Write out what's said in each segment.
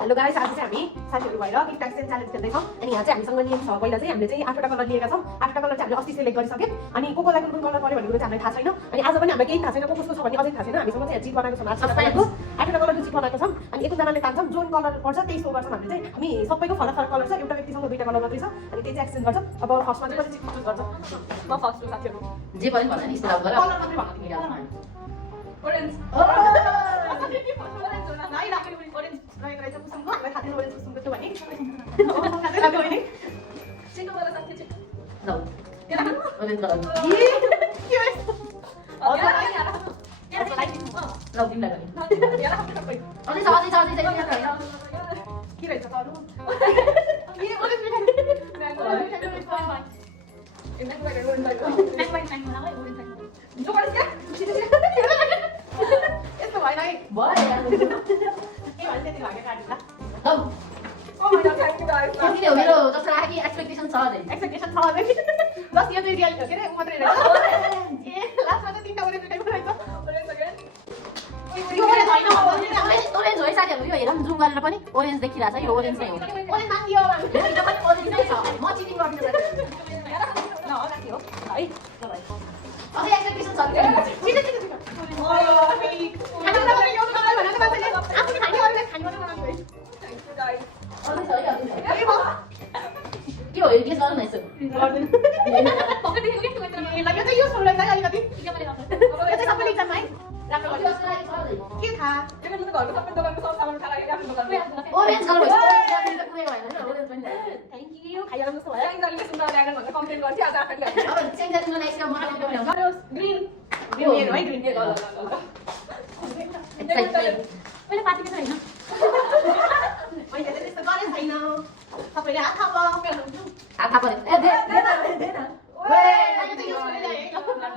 Hello guys, आज चाहिँ हामी साथीहरू भएर गिफ्ट एक्सचेन्ज च्यालेन्ज खेल्दैछौँ। अनि यहाँ चाहिँ हामीसँग नियम छ। पहिला चाहिँ हामीले चाहिँ 8वटा कलर लिएका छौँ। 8वटा कलर चाहिँ हामीले अस्ति सेलेक्ट गरिसक्यौँ। अनि को कोलाई कुन कुन कलर पर्यो भन्ने कुरो चाहिँ हामीलाई थाहा छैन। अनि आज पनि हामीलाई केही थाहा छैन, को कसको छ भन्ने अझै थाहा छैन। हामीसँग चाहिँ चिट बनाएको छ, 8वटा कलरको चिट बनाएको छौँ। अनि एकजनाले तान्छौँ, जुन कलर पर्छ त्यही सो गर्छौँ। हामीले चाहिँ हामी सबैको फरक फरक कलर छ, एउटा व्यक्तिसँग 2टा कलर मात्रै छ। अनि त्यही चाहिँ एक्सचेन्ज गर्छौँ। अब फर्स्टमा चाहिँ कति चिट चुज गर्छ? म फर्स्ट साथीहरू जे पनि भन्दा नि स्टार्ट गर कलर मात्रै भन्नु तिमीले। ओरेन्ज रहेको रहेछ कुसुमको। हामीलाई थाहा थिएन ओरेन्ज कुसुमको थियो भने। थाहा लाग्यो भने चिन्नु मलाई साथी चाहिँ लौ ओरेन्ज कलर के हो यस्तो? लौ तिमीलाई पनि अझै छ के रहेछ त अरू? के ओरेन्ज जो गरेछ क्या? यस्तो भएन है। भयो के भन्छ त्यति भाग्य काट्ला। लौ थ्याङ्क यू गाइस। कति हो मेरो जस्तो राखे कि एक्सपेक्टेसन छ अझै एक्सपेक्टेसन छ अझै। बस यो चाहिँ रियालिटी हो के रे, उ मात्रै रहेछ। ए लास्टमा चाहिँ 3टा ओरेन्ज टाइपको रहेछ। ओरेन्ज अगेन यो ओरेन्ज हैन, ओरेन्ज हो साथीहरु। यो हेरौँ जुम गरेर पनि ओरेन्ज देखिरहेछ। यो ओरेन्ज नै हो। ओरेन्ज माथियो यो पनि ओरेन्ज नै छ। म चिटिङ गर्दिन ल अगाडि हो है। ल भाइ अझै एक्सपेक्टेसन छ कि छिटो छिटो छिटो। खाना बनाउने यो कलर भनेको मान्छेले आफूले खाने अरूले खाने मात्रै बनाउनु भयो। Thank you guys. अझै छ है ए म के हो यो गेस गर्नु न यसो गर्दिन। पकड्दिनु के त्यो ए ल यो चाहिँ युज हुँदैन है अलिकति। के मैले गर्छु यो चाहिँ सबैले एक्जाममा है राम्रो गर्नु। के थाहा? यो पनि घरको सबै दोकानको सब सामान खाएर आफ्नो दोकानमा ओरेन्ज कलर भइसक्यो। पुरै भएन हैन ओरेन्ज पनि थ्याङ्क यू। खाइरहनु जस्तो भयो। एकजनाले सुन्दर ल्याएर भनेर कम्प्लेन गर्थ्यो। आज आफैले अब चेन्ज गर्नु नाइस म आफै पनि ल्याउँछु। गर्नुहोस् ग्रीन ग्रीन है ग्रीन ल ल ल एक्साइटेड मैले पार्टी पनि हैन मैले चाहिँ त्यस्तो गरेँ छैन। सबैले हात थाप। थाहा पर्यो ए दे दे न ओए यो चाहिँ युज गरेर है।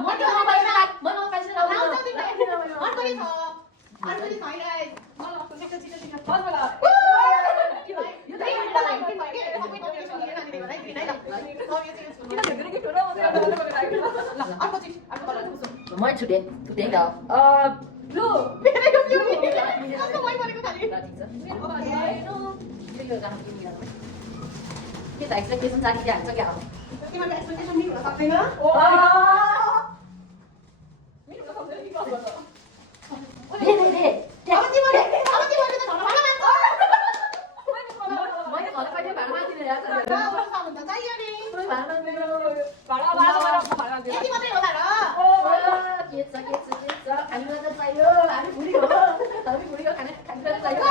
म त्यो मोबाइलमा म मोबाइलमा अर्को लाउँछु नि छ। अर्को नि छ है। मलाई अस्ति छिटो छिटो छिटो। बस मलाई यो चाहिँ एउटा लाइन पनि भयो के? सबै कम्बिनेसन लिएर नानीले गर्दा है ग्रीन है ल। अब यो चाहिँ युज किन गर्नु। धेरै गिफ्ट हो म ल अर्को चाहिँ अर्को कलर कुसुम। म छुटे छुटे गा ब्लू मेरो यो ब्लू कस्तो भइ परेको खाली। के त एक्सपेक्टेसन छ कि हाल्छ क्या अब तिमीले एक्सपेक्टेसन मिट हुन सक्दैन। मिठो त सक्दैन कि गर्छ दे दे दे अब तिमीले त घरमा भाडा माग्छ। मैले घर पाइयो भाडा माग्दिन यार हुन्छ चाहियो नि। भाडा माग्दैन भाडा यति मात्रै होला र। के छ खानु त चाहियो हामी बुढी हो हामी बुढी हो खाना चाहियो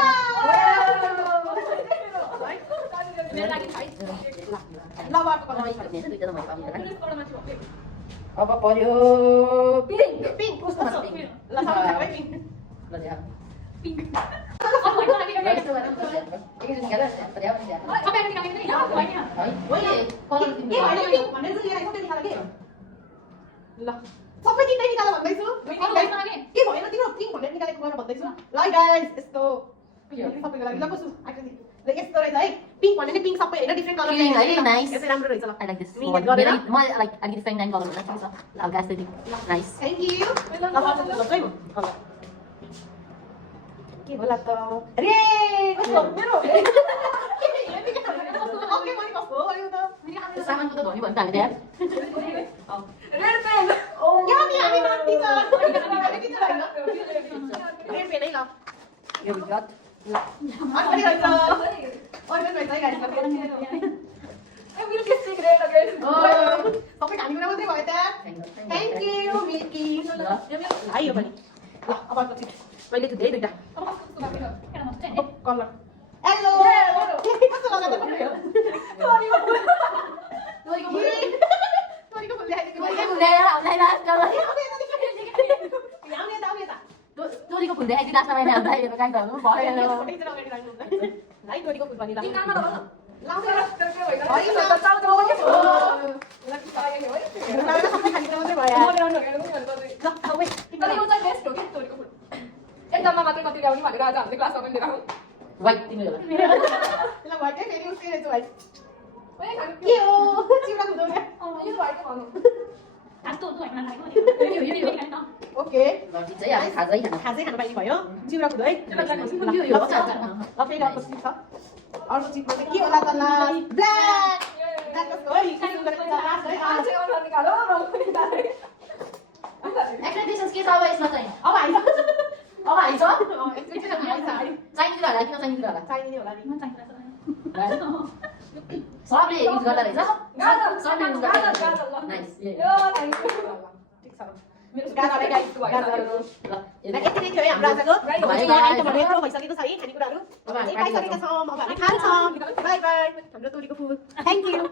मेरो लागि खाइ ल अब अर्को कलर। अब पर्यो पिङ्क पिङ्क कस्तो कस्तो? पिङ्क ल सबै पिङ्क। ल ल्या पिङ्क अब भन्छ लागि के यस्तो गरेर एकैछिन खेल पर्यो पनि ल्या सबै पनि काम पनि यहाँ होइन है ओए कलर के तिम्रो भने पिङ्क भनेर चाहिँ लिएर सबै निकाल के? ल सबै तिनटै निकाल भन्दैछु। के भएन तिम्रो पिङ्क भनेर निकालेको गरेर भन्दैछु। ल गाइस यस्तो सबैको लागि ल कसो आइसक्यो। ल यस्तो रहेछ है। पिङ्क भने नि पिङ्क सबै हैन डिफ्रेन्ट कलर Pink है, nice. यसै राम्रो रहेछ ल। I like this Green one. गरेर। म लाइक अलिकति फेङ नाइन कलर हुन्छ ठिक छ हल्का एस्थेटिक नाइस थ्याङ्क यू। ल अर्को लग्छ है म। के होला त? अरे कस्तो मेरो ओके पनि कस्तो हो यो त? त्यो सामानको त भन्यो भने त हामीले यार रेड पेन यहाँ नि हामी नट टिचर। हामी टिचर हैन। रेड पेन है ल। यो गट अर्को नि रहेछ। अर्को नि रहेछ है गाडी ए मिल्क स्टिक रेड अगेन सबै खानेकुरा मात्रै भयो त। Thank you milky. ल है यो पनि। ल अब अर्को चिज मैले त धेरै दुईटा अब कस्तो बाकी छ कलर। हेलो कस्तो लगाएको तोरीको फुल ल्याइदिएको आउने यता आउने यता। तोरीको फुल देखाइदिनु लास्टमा मैले हाल्दा हेरेर काहीँ गर्नु भएन फोटै चाहिँ अगाडि राख्नुहुन्छ। है तोरीको फुल पनि तिन काममा लगाउन लाउँछ तर र। के होइन होइन। लकी चाहियो है लगाएर सबै खानेकुरा मात्रै भयो म यार। ल्याउनु हेर्नु पनि भन्नु ल अब वेट तर यो चाहिँ बेस्ट हो कि तोरीको फुल एकदममा मात्रै कति ल्याउने भनेर आज हामीले क्लासमा पनि देखाउँ वाइट तिम्रो ल भयो के फेरि उसकै रहेछ भाइ। ओए खानु के हो चिउरा खुदाउने। यो भएको भनौँ आज तो होइन खाएको ओके ल ठिक छ है अब खाजै खानु खाजै खानु पाइने भयो चिउरा खुद है यो हो ल फेरि अर्को चिज छ अर्को चिजमा चाहिँ के होला त ल ब्ल्याक ब्ल्याक कस्तो है किसिम गरेको छ रात है आज आउन निकालो रङ पनि निकाले एक्सपेक्टेसन्स के छ अब यसमा चाहिँ अब आइज अब आइज एक्सपेक्टेसन आइज चाहिँदैन होला किन चाहिँदैन होला चाहिने होला नि सबले युज गर्दा रहेछ गाजर सबले युज गर्दा रहेछ नाइस यो थ्यांक यू ठिक छ मेरो गाजर गाइस गाजर ल यति नै थियो है हाम्रो आजको यहाँ आइटमहरू यत्रो भइसकेको छ है खानेकुराहरू अब हामी चाहिँ पाइसकेका छौँ अब हामी खान्छौँ बाई बाई हाम्रो तोरीको फुल थ्याङ्क यू